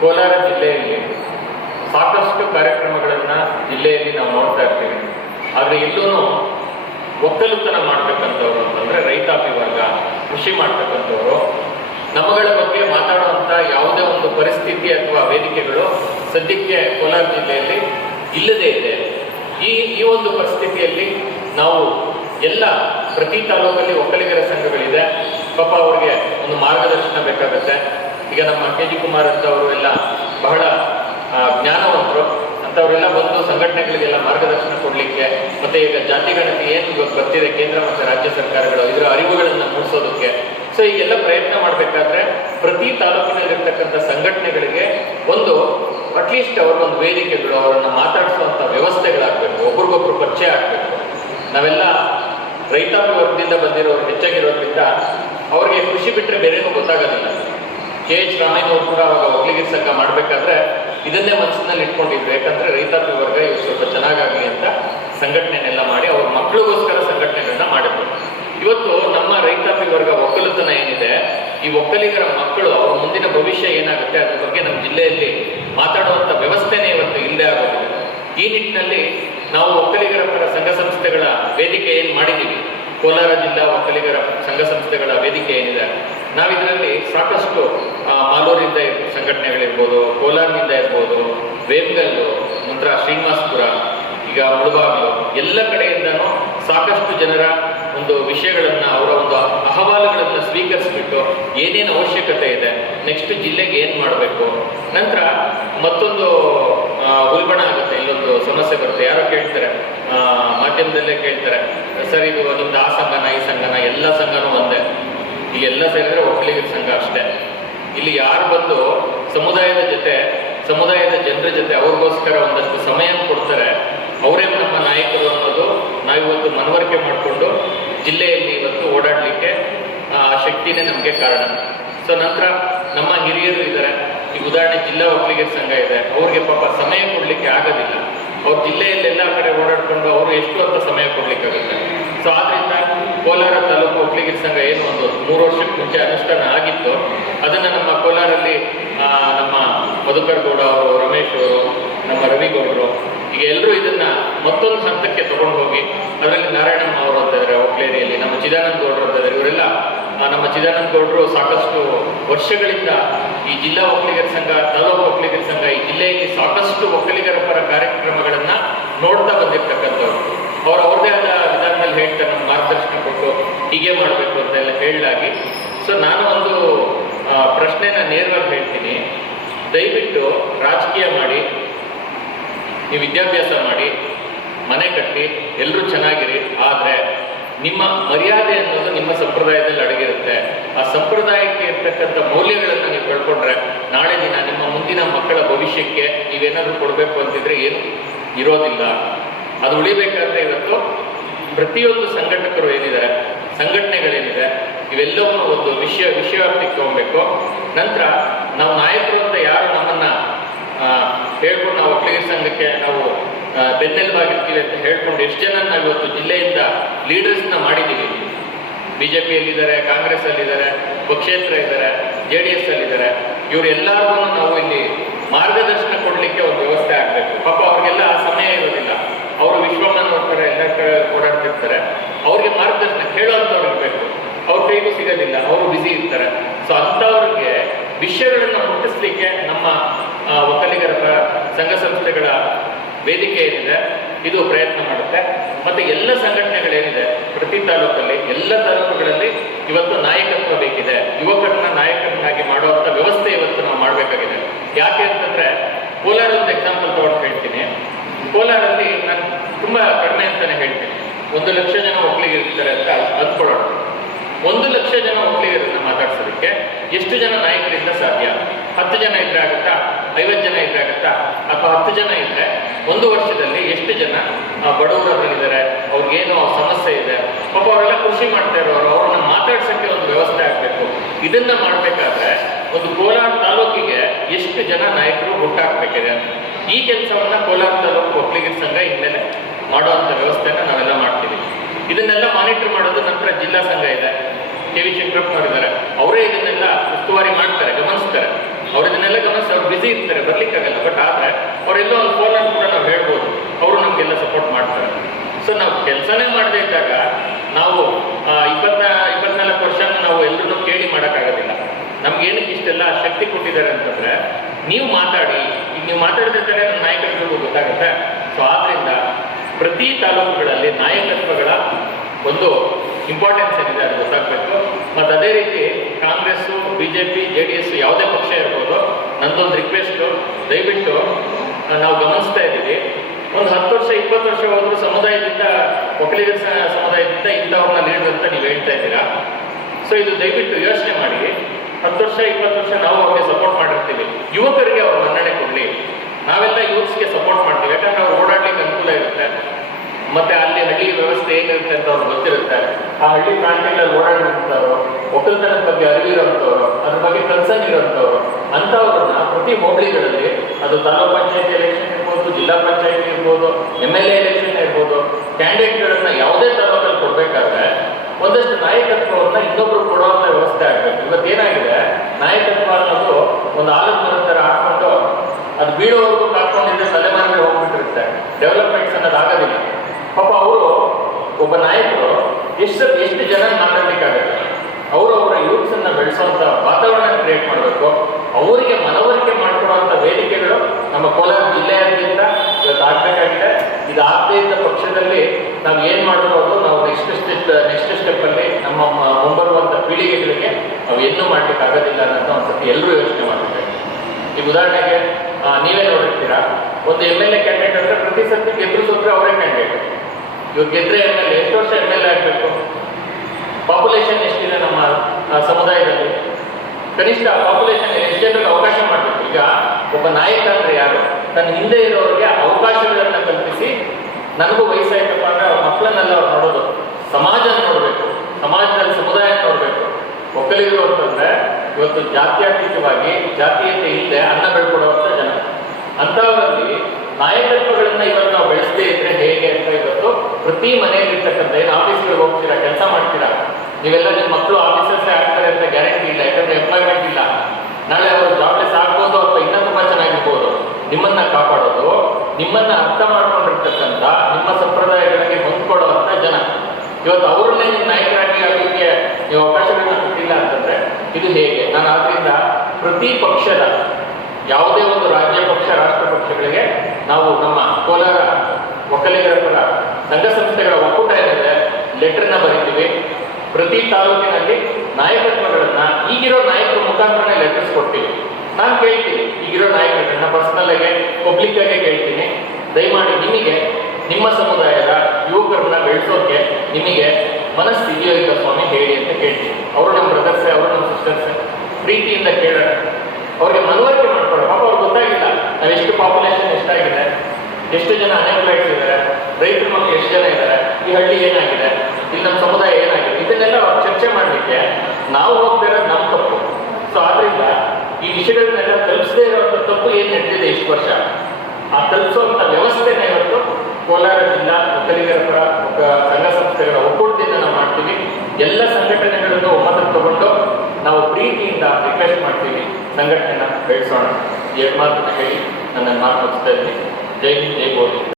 ಕೋಲಾರ ಜಿಲ್ಲೆಯಲ್ಲಿ ಸಾಕಷ್ಟು ಕಾರ್ಯಕ್ರಮಗಳನ್ನು ಜಿಲ್ಲೆಯಲ್ಲಿ ನಾವು ನೋಡ್ತಾ ಇರ್ತೀವಿ. ಆದರೆ ಎಲ್ಲೂ ಒಕ್ಕಲುತನ ಮಾಡ್ತಕ್ಕಂಥವ್ರು ಅಂತಂದರೆ ರೈತಾಪಿ ವರ್ಗ, ಕೃಷಿ ಮಾಡ್ತಕ್ಕಂಥವ್ರು, ನಮ್ಮಗಳ ಬಗ್ಗೆ ಮಾತಾಡುವಂಥ ಯಾವುದೇ ಒಂದು ಪರಿಸ್ಥಿತಿ ಅಥವಾ ವೇದಿಕೆಗಳು ಸದ್ಯಕ್ಕೆ ಕೋಲಾರ ಜಿಲ್ಲೆಯಲ್ಲಿ ಇಲ್ಲದೇ ಇದೆ. ಈ ಒಂದು ಪರಿಸ್ಥಿತಿಯಲ್ಲಿ ನಾವು ಎಲ್ಲ ಪ್ರತಿ ತಾಲೂಕಲ್ಲಿ ಒಕ್ಕಲಿಗರ ಸಂಘಗಳಿದೆ. ಪಾಪ ಅವ್ರಿಗೆ ಒಂದು ಮಾರ್ಗದರ್ಶನ ಬೇಕಾಗುತ್ತೆ. ಈಗ ನಮ್ಮ KG ಕುಮಾರ್ ಅಂತವರು ಎಲ್ಲ ಬಹಳ ಜ್ಞಾನವಂತರು ಅಂಥವರೆಲ್ಲ ಬಂದು ಸಂಘಟನೆಗಳಿಗೆಲ್ಲ ಮಾರ್ಗದರ್ಶನ ಕೊಡಲಿಕ್ಕೆ, ಮತ್ತು ಈಗ ಜಾತಿ ಗಣತಿ ಏನು ಇವಾಗ ಬರ್ತಿದೆ ಕೇಂದ್ರ ಮತ್ತು ರಾಜ್ಯ ಸರ್ಕಾರಗಳು, ಇದರ ಅರಿವುಗಳನ್ನು ಮೂಡಿಸೋದಕ್ಕೆ, ಸೊ ಈಗೆಲ್ಲ ಪ್ರಯತ್ನ ಮಾಡಬೇಕಾದ್ರೆ ಪ್ರತಿ ತಾಲೂಕಿನಲ್ಲಿರ್ತಕ್ಕಂಥ ಸಂಘಟನೆಗಳಿಗೆ ಒಂದು ಅಟ್ಲೀಸ್ಟ್ ಅವ್ರಿಗೊಂದು ವೇದಿಕೆಗಳು, ಅವರನ್ನು ಮಾತಾಡಿಸುವಂಥ ವ್ಯವಸ್ಥೆಗಳಾಗಬೇಕು, ಒಬ್ರಿಗೊಬ್ರು ಪರಿಚಯ ಆಗಬೇಕು. ನಾವೆಲ್ಲ ರೈತಾಪಿ ವರ್ಗದಿಂದ ಬಂದಿರೋರು ಹೆಚ್ಚಾಗಿರೋದ್ರಿಂದ ಅವ್ರಿಗೆ ಕೃಷಿ ಬಿಟ್ಟರೆ ಬೇರೇನೂ ಗೊತ್ತಾಗೋದಿಲ್ಲ. KH ರಾಮಯ್ಯ ಅವರು ಕೂಡ ಅವಾಗ ಒಕ್ಕಲಿಗರ ಸಂಘ ಮಾಡಬೇಕಾದ್ರೆ ಇದನ್ನೇ ಮನಸ್ಸಿನಲ್ಲಿ ಇಟ್ಕೊಂಡಿದ್ರು. ಯಾಕಂದರೆ ರೈತಾಪಿ ವರ್ಗ ಇವು ಸ್ವಲ್ಪ ಚೆನ್ನಾಗಾಗಲಿ ಅಂತ ಸಂಘಟನೆನೆಲ್ಲ ಮಾಡಿ ಅವ್ರ ಮಕ್ಕಳಿಗೋಸ್ಕರ ಸಂಘಟನೆಗಳನ್ನ ಮಾಡಿದ್ರು. ಇವತ್ತು ನಮ್ಮ ರೈತಾಪಿ ವರ್ಗ ಒಕ್ಕಲುತನ ಏನಿದೆ, ಈ ಒಕ್ಕಲಿಗರ ಮಕ್ಕಳು ಅವ್ರ ಮುಂದಿನ ಭವಿಷ್ಯ ಏನಾಗುತ್ತೆ ಅದ್ರ ಬಗ್ಗೆ ನಮ್ಮ ಜಿಲ್ಲೆಯಲ್ಲಿ ಮಾತಾಡುವಂಥ ವ್ಯವಸ್ಥೆನೇ ಇವತ್ತು ಇಲ್ಲದೆ ಆಗೋದಿದೆ. ಈ ನಿಟ್ಟಿನಲ್ಲಿ ನಾವು ಒಕ್ಕಲಿಗರ ಪರ ಸಂಘ ಸಂಸ್ಥೆಗಳ ವೇದಿಕೆ ಏನು ಮಾಡಿದ್ದೀವಿ, ಕೋಲಾರ ಜಿಲ್ಲಾ ಒಕ್ಕಲಿಗರ ಸಂಘ ಸಂಸ್ಥೆಗಳ ವೇದಿಕೆ ಏನಿದೆ, ನಾವಿದರಲ್ಲಿ ಸಾಕಷ್ಟು ಮಾಲೂರಿಂದ ಸಂಘಟನೆಗಳಿರ್ಬೋದು, ಕೋಲಾರನಿಂದ ಇರ್ಬೋದು, ವೇಮಗಲ್ಲು, ನಂತರ ಶ್ರೀನಿವಾಸಪುರ, ಈಗ ಮುಳಬಾಗಿಲು, ಎಲ್ಲ ಕಡೆಯಿಂದನೂ ಸಾಕಷ್ಟು ಜನರ ಒಂದು ವಿಷಯಗಳನ್ನು, ಅವರ ಒಂದು ಅಹವಾಲುಗಳನ್ನು ಸ್ವೀಕರಿಸ್ಬಿಟ್ಟು ಏನೇನು ಅವಶ್ಯಕತೆ ಇದೆ, ನೆಕ್ಸ್ಟ್ ಜಿಲ್ಲೆಗೆ ಏನು ಮಾಡಬೇಕು, ನಂತರ ಮತ್ತೊಂದು ಉಲ್ಬಣ ಆಗುತ್ತೆ, ಇಲ್ಲೊಂದು ಸಮಸ್ಯೆ ಬರುತ್ತೆ. ಯಾರೋ ಕೇಳ್ತಾರೆ, ಮಾಧ್ಯಮದಲ್ಲೇ ಕೇಳ್ತಾರೆ, ಸರ್ ಇದು ನಿಮ್ದು ಆ ಸಂಘನ ಈ ಸಂಘನ, ಎಲ್ಲ ಸಂಘನೂ ಒಂದೇ, ಈಗ ಎಲ್ಲ ಸೇರಿದ್ರೆ ಒಕ್ಕಲಿಗರ ಸಂಘ ಅಷ್ಟೇ. ಇಲ್ಲಿ ಯಾರು ಬಂದು ಸಮುದಾಯದ ಜನರ ಜೊತೆ ಅವ್ರಿಗೋಸ್ಕರ ಒಂದಷ್ಟು ಸಮಯ ಕೊಡ್ತಾರೆ, ಅವರೇ ನಮ್ಮ ನಾಯಕರು ಅನ್ನೋದು ನಾವಿವತ್ತು ಮನವರಿಕೆ ಮಾಡಿಕೊಂಡು ಜಿಲ್ಲೆಯಲ್ಲಿ ಇವತ್ತು ಓಡಾಡಲಿಕ್ಕೆ ಶಕ್ತಿನೇ ನಮಗೆ ಕಾರಣ. ಸೊ ನಂತರ ನಮ್ಮ ಹಿರಿಯರು ಇದ್ದಾರೆ. ಈಗ ಉದಾಹರಣೆ ಜಿಲ್ಲಾ ಒಕ್ಕಲಿಗರ ಸಂಘ ಇದೆ, ಅವ್ರಿಗೆ ಪಾಪ ಸಮಯ ಕೊಡಲಿಕ್ಕೆ ಆಗೋದಿಲ್ಲ. ಅವ್ರ ಜಿಲ್ಲೆಯಲ್ಲೆಲ್ಲ ಕಡೆ ಓಡಾಡಿಕೊಂಡು ಅವರು ಎಷ್ಟು ಅಂತ ಸಮಯ ಕೊಡಲಿಕ್ಕಾಗುತ್ತೆ. ಸೊ ಆದ್ದರಿಂದ ಕೋಲಾರ ತಾಲೂಕು ಒಕ್ಕಲಿಗರ ಸಂಘ ಏನು ಒಂದು 3 ವರ್ಷಕ್ಕೆ ಮುಂಚೆ ಅನುಷ್ಠಾನ ಆಗಿತ್ತು, ಅದನ್ನು ನಮ್ಮ ಕೋಲಾರಲ್ಲಿ ನಮ್ಮ ಮಧುಕರ್ ಗೌಡ ಅವರು, ರಮೇಶ್ ಅವರು, ನಮ್ಮ ರವಿಗೌಡರು, ಈಗ ಎಲ್ಲರೂ ಇದನ್ನು ಮತ್ತೊಂದು ಹಂತಕ್ಕೆ ತಗೊಂಡು ಹೋಗಿ, ಅದರಲ್ಲಿ ನಾರಾಯಣಮ್ಮ ಅವರು ಅಂತ ಇದ್ದಾರೆ ಒಕ್ಕಲೇರಿಯಲ್ಲಿ, ನಮ್ಮ ಚಿದಾನಂದ ಗೌಡರು ಅಂತ ಇದ್ದಾರೆ. ಇವರೆಲ್ಲ ನಮ್ಮ ಚಿದಾನಂದ ಗೌಡರು ಸಾಕಷ್ಟು ವರ್ಷಗಳಿಂದ ಈ ಜಿಲ್ಲಾ ಒಕ್ಕಲಿಗರ ಸಂಘ, ತಾಲೂಕು ಒಕ್ಕಲಿಗರ ಸಂಘ ಈ ಜಿಲ್ಲೆಯಲ್ಲಿ ಸಾಕಷ್ಟು ಒಕ್ಕಲಿಗರ ಪರ ಕಾರ್ಯಕ್ರಮಗಳನ್ನು ನೋಡ್ತಾ ಬಂದಿರ್ತಕ್ಕಂಥವ್ರು. ಅವ್ರದ್ದೇ ಆದ ವಿಧಾನದಲ್ಲಿ ಹೇಳ್ತಾರೆ, ನಮ್ಮ ಮಾರ್ಗದರ್ಶನ ಕೊಟ್ಟು ಹೀಗೆ ಮಾಡಬೇಕು ಅಂತೆಲ್ಲ ಹೇಳಲಾಗಿ. ಸೊ ನಾನು ಒಂದು ಪ್ರಶ್ನೆನ ನೇರವಾಗಿ ಹೇಳ್ತೀನಿ, ದಯವಿಟ್ಟು ರಾಜಕೀಯ ಮಾಡಿ, ನೀವು ವಿದ್ಯಾಭ್ಯಾಸ ಮಾಡಿ, ಮನೆ ಕಟ್ಟಿ, ಎಲ್ಲರೂ ಚೆನ್ನಾಗಿರಿ, ಆದರೆ ನಿಮ್ಮ ಮರ್ಯಾದೆ ಅನ್ನೋದು ನಿಮ್ಮ ಸಂಪ್ರದಾಯದಲ್ಲಿ ಅಡಗಿರುತ್ತೆ. ಆ ಸಂಪ್ರದಾಯಕ್ಕೆ ಇರ್ತಕ್ಕಂಥ ಮೌಲ್ಯಗಳನ್ನು ನೀವು ಕಳ್ಕೊಂಡ್ರೆ ನಾಳೆ ದಿನ ನಿಮ್ಮ ಮುಂದಿನ ಮಕ್ಕಳ ಭವಿಷ್ಯಕ್ಕೆ ನೀವೇನಾದರೂ ಕೊಡಬೇಕು ಅಂತಿದ್ರೆ ಏನು ಇರೋದಿಲ್ಲ. ಅದು ಉಳಿಬೇಕಾದ್ರೆ ಇವತ್ತು ಪ್ರತಿಯೊಂದು ಸಂಘಟಕರು ಏನಿದ್ದಾರೆ, ಸಂಘಟನೆಗಳೇನಿದೆ, ಇವೆಲ್ಲವನ್ನೂ ಒಂದು ವಿಷಯವ್ಯಾಪ್ತಿಗೆ ತಗೊಬೇಕು. ನಂತರ ನಾವು ನಾಯಕರು ಅಂತ ಯಾರು ನಮ್ಮನ್ನು ಹೇಳ್ಕೊಂಡು ನಾವು ಒಕ್ಕಲಿಗರ ಸಂಘಕ್ಕೆ ನಾವು ಬೆನ್ನೆಲುಬಾಗಿರ್ತೀವಿ ಅಂತ ಹೇಳ್ಕೊಂಡು ಎಷ್ಟು ಜನ ನಾವು ಇವತ್ತು ಜಿಲ್ಲೆಯಿಂದ ಲೀಡರ್ಸ್ನ ಮಾಡಿದ್ದೀವಿ. BJPಯಲ್ಲಿದ್ದಾರೆ, ಕಾಂಗ್ರೆಸ್ಸಲ್ಲಿದ್ದಾರೆ, ಪಕ್ಷೇತರ ಇದ್ದಾರೆ, JDS ಅಲ್ಲಿದ್ದಾರೆ. ಇವರೆಲ್ಲರಿಗೂ ನಾವು ಇಲ್ಲಿ ಮಾರ್ಗದರ್ಶನ ಕೊಡಲಿಕ್ಕೆ ಒಂದು ವ್ಯವಸ್ಥೆ ಆಗಬೇಕು. ಪಾಪ ಅವ್ರಿಗೆಲ್ಲ ಸಮಯ ಇರೋದಿಲ್ಲ, ಅವರು ವಿಶ್ವಮಾನವರ್ತರ ಎಲ್ಲ ಕಡೆ ಓಡಾಡ್ತಿರ್ತಾರೆ. ಅವ್ರಿಗೆ ಮಾರ್ಗದರ್ಶನ ಹೇಳೋಂಥವ್ರು ಇರಬೇಕು, ಅವ್ರ ಕೈಗೂ ಸಿಗೋದಿಲ್ಲ, ಅವರು ಬ್ಯುಸಿ ಇರ್ತಾರೆ. ಸೊ ಅಂಥವ್ರಿಗೆ ವಿಷಯಗಳನ್ನು ಮುಟ್ಟಿಸ್ಲಿಕ್ಕೆ ನಮ್ಮ ಒಕ್ಕಲಿಗರ ಸಂಘ ಸಂಸ್ಥೆಗಳ ವೇದಿಕೆ ಏನಿದೆ ಇದು ಪ್ರಯತ್ನ ಮಾಡುತ್ತೆ. ಮತ್ತು ಎಲ್ಲ ಸಂಘಟನೆಗಳೇನಿದೆ ಪ್ರತಿ ತಾಲೂಕಲ್ಲಿ, ಎಲ್ಲ ತಾಲೂಕುಗಳಲ್ಲಿ ಇವತ್ತು ನಾಯಕತ್ವ ಬೇಕಿದೆ. ಯುವಕರನ್ನ ನಾಯಕರನ್ನಾಗಿ ಮಾಡುವಂಥ ವ್ಯವಸ್ಥೆ ಇವತ್ತು ನಾವು ಮಾಡಬೇಕಾಗಿದೆ. ಯಾಕೆ ಅಂತಂದರೆ, ಕೋಲಾರ ಒಂದು ಎಕ್ಸಾಂಪಲ್ ತಗೊಂಡು ಹೇಳ್ತೀನಿ. ಕೋಲಾರಲ್ಲಿ ನಾನು ತುಂಬ ಕಡಿಮೆ ಅಂತಲೇ ಹೇಳ್ತೀನಿ, 1 ಲಕ್ಷ ಜನ ಒಕ್ಕಲಿಗರಿರ್ತಾರೆ ಅಂತ ಅಂದ್ಕೊಳ್ಳೋಣ. 1 ಲಕ್ಷ ಜನ ಒಕ್ಕಲಿಗರನ್ನ ಮಾತಾಡ್ಸೋದಕ್ಕೆ ಎಷ್ಟು ಜನ ನಾಯಕರಿಂದ ಸಾಧ್ಯ? 10 ಜನ ಇದ್ರೆ ಆಗುತ್ತಾ? 50 ಜನ ಇದ್ರೆ ಆಗುತ್ತಾ? ಅಥವಾ 10 ಜನ ಇದ್ರೆ 1 ವರ್ಷದಲ್ಲಿ ಎಷ್ಟು ಜನ ಬಡವರಲ್ಲಿದ್ದಾರೆ, ಅವ್ರಿಗೇನು ಸಮಸ್ಯೆ ಇದೆ, ಪಾಪ ಅವರೆಲ್ಲ ಕೃಷಿ ಮಾಡ್ತಾ ಇರೋರು, ಅವ್ರನ್ನ ಮಾತಾಡ್ಸೋಕ್ಕೆ ಒಂದು ವ್ಯವಸ್ಥೆ ಆಗಬೇಕು. ಇದನ್ನ ಮಾಡಬೇಕಾದ್ರೆ ಒಂದು ಕೋಲಾರ ತಾಲೂಕಿಗೆ ಎಷ್ಟು ಜನ ನಾಯಕರು ಹುಟ್ಟಾಕಬೇಕಿದೆ. ಈ ಕೆಲಸವನ್ನ ಕೋಲಾರ ತಾಲೂಕು ಒಕ್ಕಲಿಗರ ಸಂಘ ಹಿನ್ನೆಲೆ ಮಾಡುವಂಥ ವ್ಯವಸ್ಥೆನ ನಾವೆಲ್ಲ ಮಾಡ್ತೀವಿ. ಇದನ್ನೆಲ್ಲ ಮಾನಿಟರ್ ಮಾಡೋದು ನಂತರ ಜಿಲ್ಲಾ ಸಂಘ ಇದೆ, KV ಶಂಕರಪ್ಪನವರು ಇದ್ದಾರೆ, ಅವರೇ ಇದನ್ನೆಲ್ಲ ಉಸ್ತುವಾರಿ ಮಾಡ್ತಾರೆ, ಗಮನಿಸ್ತಾರೆ. ಅವ್ರು ಇದನ್ನೆಲ್ಲ ಗಮನಿಸಿ ಅವ್ರು ಬ್ಯುಸಿ ಇರ್ತಾರೆ, ಬರ್ಲಿಕ್ಕಾಗಲ್ಲ. ಬಟ್ ಆದರೆ ಅವರೆಲ್ಲೋ ಒಂದು ಫೋನಲ್ಲಿ ಕೂಡ ನಾವು ಹೇಳ್ಬೋದು, ಅವರು ನಮಗೆಲ್ಲ ಸಪೋರ್ಟ್ ಮಾಡ್ತಾರೆ. ಸೊ ನಾವು ಕೆಲಸನೇ ಮಾಡದೇ ಇದ್ದಾಗ ನಾವು 24 ವರ್ಷ ನಾವು ಎಲ್ಲರೂ ಕೇಳಿ ಮಾಡೋಕ್ಕಾಗೋದಿಲ್ಲ. ನಮ್ಗೆ ಏನಕ್ಕೆ ಇಷ್ಟೆಲ್ಲ ಶಕ್ತಿ ಕೊಟ್ಟಿದ್ದಾರೆ ಅಂತಂದರೆ ನೀವು ಮಾತಾಡಿ, ಈಗ ನೀವು ಮಾತಾಡ್ತಿರ್ತಾರೆ ನಮ್ಮ ನಾಯಕತ್ವಗಳು ಗೊತ್ತಾಗುತ್ತೆ. ಸೊ ಆದ್ದರಿಂದ ಪ್ರತಿ ತಾಲೂಕುಗಳಲ್ಲಿ ನಾಯಕತ್ವಗಳ ಒಂದು ಇಂಪಾರ್ಟೆನ್ಸ್ ಏನಿದೆ ಅದು ಗೊತ್ತಾಗಬೇಕು. ಮತ್ತು ಅದೇ ರೀತಿ ಕಾಂಗ್ರೆಸ್ಸು, BJP, JDS ಯಾವುದೇ ಪಕ್ಷ ಇರ್ಬೋದು, ನಂದೊಂದು ರಿಕ್ವೆಸ್ಟು, ದಯವಿಟ್ಟು ನಾವು ಗಮನಿಸ್ತಾ ಇದ್ದೀವಿ, ಒಂದು 10 ವರ್ಷ 20 ವರ್ಷ ಹೋದರೂ ಸಮುದಾಯದಿಂದ, ಒಕ್ಕಲಿಗರ ಸಮುದಾಯದಿಂದ ಇಂಥವ್ರನ್ನ ಲೀಡರ್ ಅಂತ ನೀವು ಹೇಳ್ತಾ ಇದ್ದೀರಾ. ಸೊ ಇದು ದಯವಿಟ್ಟು ಯೋಚನೆ ಮಾಡಿ. 10 ವರ್ಷ 20 ವರ್ಷ ನಾವು ಅವ್ರಿಗೆ ಸಪೋರ್ಟ್ ಮಾಡಿರ್ತೀವಿ, ಯುವಕರಿಗೆ ಅವ್ರ ಮನ್ನಣೆ ಕೊಡಲಿ. ನಾವೆಲ್ಲ ಯೂತ್ಸ್ಗೆ ಸಪೋರ್ಟ್ ಮಾಡ್ತೀವಿ, ಯಾಕಂದ್ರೆ ಅವ್ರು ಓಡಾಡ್ಲಿಕ್ಕೆ ಅನುಕೂಲ ಇರುತ್ತೆ. ಮತ್ತೆ ಅಲ್ಲಿ ಹಳ್ಳಿ ವ್ಯವಸ್ಥೆ ಏನಿರುತ್ತೆ ಅಂತ ಅವ್ರು ಗೊತ್ತಿರುತ್ತೆ. ಆ ಹಳ್ಳಿ ಪ್ರಾಂತ್ಯಗಳಲ್ಲಿ ಓಡಾಡಿರ್ತಾರೋ, ಒಕ್ಕಲ್ತನದ ಬಗ್ಗೆ ಅರಿವಿರೋಂಥವ್ರು, ಅದ್ರ ಬಗ್ಗೆ ಕನ್ಸರ್ನ್ ಇರೋಂಥವ್ರು, ಅಂಥವ್ರನ್ನ ಪ್ರತಿ ಹೋಬಳಿಗಳಲ್ಲಿ, ಅದು ತಾಲೂಕ್ ಪಂಚಾಯತಿ ಎಲೆಕ್ಷನ್ ಇರ್ಬೋದು, ಜಿಲ್ಲಾ ಪಂಚಾಯತಿ ಇರ್ಬೋದು, MLA ಎಲೆಕ್ಷನ್ ಇರ್ಬೋದು, ಕ್ಯಾಂಡಿಡೇಟ್ಗಳನ್ನ ಯಾವುದೇ ತಾಲೂಕಲ್ಲಿ ಕೊಡಬೇಕಾದ್ರೆ ಒಂದಷ್ಟು ನಾಯಕತ್ವವನ್ನು ಇನ್ನೊಬ್ರು ಕೊಡುವಂಥ ವ್ಯವಸ್ಥೆ ಆಗಬೇಕು. ಇವತ್ತೇನಾಗಿದೆ, ನಾಯಕತ್ವ ಅನ್ನೋದು ಒಂದು ಆಲದ ಮರದ ಥರ ಹಾಕೊಂಡು ಅದು ಬೀಳೋವರೆಗೂ ಕಾತ್ಕೊಂಡಿದ್ರೆ ತಲೆಮಾರಿಗೆ ಹೋಗ್ಬಿಟ್ಟಿರುತ್ತೆ. ಡೆವಲಪ್ಮೆಂಟ್ಸ್ ಅನ್ನೋದು ಆಗೋದಿಲ್ಲ. ಪಾಪ ಅವರು ಒಬ್ಬ ನಾಯಕರು ಎಷ್ಟು ಜನ ಮಾತಾಡಲಿಕ್ಕಾಗುತ್ತೆ. ಅವರ ಯೂತ್ಸನ್ನು ಬೆಳೆಸುವಂಥ ವಾತಾವರಣ ಕ್ರಿಯೇಟ್ ಮಾಡಬೇಕು. ಅವರಿಗೆ ಮನವರಿಕೆ ಮಾಡಿಕೊಡುವಂಥ ವೇದಿಕೆಗಳು ನಮ್ಮ ಕೋಲಾರ ಜಿಲ್ಲೆಯಾದ್ಯಂತ ಇವತ್ತು ಆಗಬೇಕಾಗಿದೆ. ಇದಾಗದೇ ಇದ್ದ ಪಕ್ಷದಲ್ಲಿ ನಾವು ಏನು ಮಾಡ್ಬೋದು, ನಾವು ನೆಕ್ಸ್ಟ್ ಸ್ಟೆಪ್ಪಲ್ಲಿ ನಮ್ಮ ಮುಂಬರುವಂಥ ಪೀಳಿಗೆಗಳಿಗೆ ನಾವು ಏನೂ ಮಾಡ್ಲಿಕ್ಕೆ ಆಗೋದಿಲ್ಲ ಅನ್ನೋದು ಒಂದ್ಸತಿ ಎಲ್ಲರೂ ಯೋಚನೆ ಮಾಡಬೇಕು. ಈಗ ಉದಾಹರಣೆಗೆ ನೀವೇ ನೋಡಿರ್ತೀರಾ, ಒಂದು MLA ಕ್ಯಾಂಡಿಡೇಟ್ ಅಂದರೆ ಪ್ರತಿ ಸತಿ ಗೆದ್ರು ಸೋತ್ರೆ ಅವರೇ ಕ್ಯಾಂಡಿಡೇಟ್. ಇವ್ರು ಗೆದ್ರೆ MLA, ಎಷ್ಟು ವರ್ಷ MLA ಆಗಬೇಕು? ಪಾಪ್ಯುಲೇಷನ್ ಎಷ್ಟಿದೆ ನಮ್ಮ ಸಮುದಾಯದಲ್ಲಿ? ಕನಿಷ್ಠ ಪಾಪ್ಯುಲೇಷನ್ ಎಷ್ಟು ಜನರಿಗೆ ಅವಕಾಶ ಮಾಡಬೇಕು. ಈಗ ಒಬ್ಬ ನಾಯಕ ಅಂದರೆ ಯಾರು? ತನ್ನ ಹಿಂದೆ ಇರೋರಿಗೆ ಅವಕಾಶಗಳನ್ನು ಕಲ್ಪಿಸಿ, ನನಗೂ ವಯಸ್ಸಾಯ್ತಪ್ಪ ಅಂದರೆ ಅವ್ರ ಮಕ್ಕಳನ್ನೆಲ್ಲ ಅವ್ರು ನೋಡೋದು, ಸಮಾಜ ನೋಡಬೇಕು, ಸಮಾಜದಲ್ಲಿ ಸಮುದಾಯ ನೋಡಬೇಕು. ಒಕ್ಕಲಿಗರು ಅಂತಂದರೆ ಇವತ್ತು ಜಾತ್ಯತೀತವಾಗಿ, ಜಾತೀಯತೆ ಇಲ್ಲದೆ ಅನ್ನ ಬೆಳ್ಕೊಡುವಂಥ ಜನ. ಅಂಥವರಲ್ಲಿ ನಾಯಕತ್ವಗಳನ್ನ ಇವತ್ತು ನಾವು ಬೆಳೆಸದೇ ಇದ್ರೆ ಹೇಗೆ ಅಂತ ಇವತ್ತು ಪ್ರತಿ ಮನೆಯಲ್ಲಿರ್ತಕ್ಕಂಥ, ಏನು ಆಫೀಸ್ಗಳಿಗೆ ಹೋಗ್ತೀರಾ, ಕೆಲಸ ಮಾಡ್ತೀರಾ, ನೀವೆಲ್ಲ ನಿಮ್ಮ ಮಕ್ಕಳು ಆಫೀಸರ್ಸೇ ಆಗ್ತಾರೆ ಅಂತ ಗ್ಯಾರಂಟಿ ಇಲ್ಲ. ಯಾಕಂದ್ರೆ ಎಂಪ್ಲಾಯ್ಮೆಂಟ್ ಇಲ್ಲ. ನಾಳೆ ಅವರು ಜಾಬ್ಲೆಸ್ ಆಗ್ಬೋದು ಅಥವಾ ಇನ್ನೂ ತುಂಬ ಚೆನ್ನಾಗಿರ್ಬೋದು. ನಿಮ್ಮನ್ನ ಕಾಪಾಡೋದು, ನಿಮ್ಮನ್ನ ಅರ್ಥ ಮಾಡ್ಕೊಂಡಿರ್ತಕ್ಕಂಥ, ನಿಮ್ಮ ಸಂಪ್ರದಾಯಗಳಿಗೆ ಹೊಂದ್ಕೊಳ್ಳುವಂಥ ಜನ. ಇವತ್ತು ಅವ್ರನ್ನೇ ನಿಮ್ಮ ನಾಯಕರಾಗಿ ಆಗಲಿಕ್ಕೆ ನೀವು ಅವಕಾಶಗಳನ್ನ ಕೊಟ್ಟಿಲ್ಲ ಅಂತಂದ್ರೆ ಇದು ಹೇಗೆ? ನಾನು ಆದ್ರಿಂದ ಪ್ರತಿ ಪಕ್ಷದ, ಯಾವುದೇ ಒಂದು ರಾಜ್ಯ ಪಕ್ಷ, ರಾಷ್ಟ್ರ ಪಕ್ಷಗಳಿಗೆ ನಾವು ನಮ್ಮ ಕೋಲಾರ ಒಕ್ಕಲಿಗರ ಪರ ಸಂಘ ಸಂಸ್ಥೆಗಳ ಒಕ್ಕೂಟ ಏನಿದೆ, ಲೆಟರ್ನ ಬರೀತೀವಿ. ಪ್ರತಿ ತಾಲೂಕಿನಲ್ಲಿ ನಾಯಕತ್ವಗಳನ್ನ, ಈಗಿರೋ ನಾಯಕರ ಮುಖಾಂತರನೇ ಲೆಟರ್ಸ್ ಕೊಡ್ತೀವಿ. ನಾನು ಕೇಳ್ತೀನಿ, ಈಗಿರೋ ನಾಯಕರನ್ನ ಪರ್ಸನಲ್ಲಾಗೆ, ಪಬ್ಲಿಕ್ಕಾಗೆ ಕೇಳ್ತೀನಿ, ದಯಮಾಡಿ ನಿಮಗೆ ನಿಮ್ಮ ಸಮುದಾಯದ ಯುವಕರನ್ನ ಬೆಳೆಸೋಕೆ ನಿಮಗೆ ಮನಸ್ಸಿದೆಯೋ ಇಲ್ಲ ಸ್ವಾಮಿ ಹೇಳಿ ಅಂತ ಕೇಳ್ತೀನಿ. ಅವರು ನಮ್ಮ ಬ್ರದರ್ಸೇ, ಅವರು ನಮ್ಮ ಸಿಸ್ಟರ್ಸೇ, ಪ್ರೀತಿಯಿಂದ ಕೇಳೋಣ, ಅವ್ರಿಗೆ ಮನವರಿಕೆ ಮಾಡ್ಕೊಳ್ಳೋಣ. ಪಾಪ ಅವ್ರಿಗೆ ಗೊತ್ತಾಗಿಲ್ಲ ನಾವೆಷ್ಟು ಪಾಪ್ಯುಲೇಷನ್ ಎಷ್ಟಾಗಿದೆ, ಎಷ್ಟು ಜನ ಅನ್ಎಂಪ್ಲಾಯ್ಡ್ಸ್ ಇದ್ದಾರೆ, ರೈತರ ಮಕ್ಕಳು ಎಷ್ಟು ಜನ ಇದ್ದಾರೆ, ಈ ಹಳ್ಳಿ ಏನಾಗಿದೆ, ಇಲ್ಲಿ ನಮ್ಮ ಸಮುದಾಯ ಏನಾಗಿದೆ, ಇದನ್ನೆಲ್ಲ ಚರ್ಚೆ ಮಾಡಲಿಕ್ಕೆ ನಾವು ಹೋಗ್ತಾ ಇರೋದು ನಮ್ಮ ತಪ್ಪು. ಸೊ ಆದ್ರಿಂದ ಈ ವಿಷಯಗಳನ್ನೆಲ್ಲ ತಲುಪಿಸದೇ ಇರುವಂಥ ತಪ್ಪು ಏನು ನಡೆದಿದೆ ಇಷ್ಟು ವರ್ಷ, ಆ ತಲುಪಿಸುವಂಥ ವ್ಯವಸ್ಥೆನ ಇವತ್ತು ಕೋಲಾರ ಜಿಲ್ಲಾ ಒಕ್ಕಲಿಗರ ಪರ ಸಂಘ ಸಂಸ್ಥೆಗಳ ಒಕ್ಕೂಟದಿಂದ ನಾವು ಮಾಡ್ತೀವಿ. ಎಲ್ಲ ಸಂಘಟನೆಗಳನ್ನು ಒಮ್ಮತಕ್ಕೆ ತಗೊಂಡು ನಾವು ಪ್ರೀತಿಯಿಂದ ರಿಕ್ವೆಸ್ಟ್ ಮಾಡ್ತೀವಿ, ಸಂಘಟನೆನ ಬೆಳೆಸೋಣ. 2 ಮಾತನ್ನ ಹೇಳಿ ನನ್ನ ಮಾತು ಮುಗಿಸ್ತಾ ಇದ್ದೀನಿ. ಜೈ ಹಿಂದ್, ಜೈ ಗೋವಿಂದ.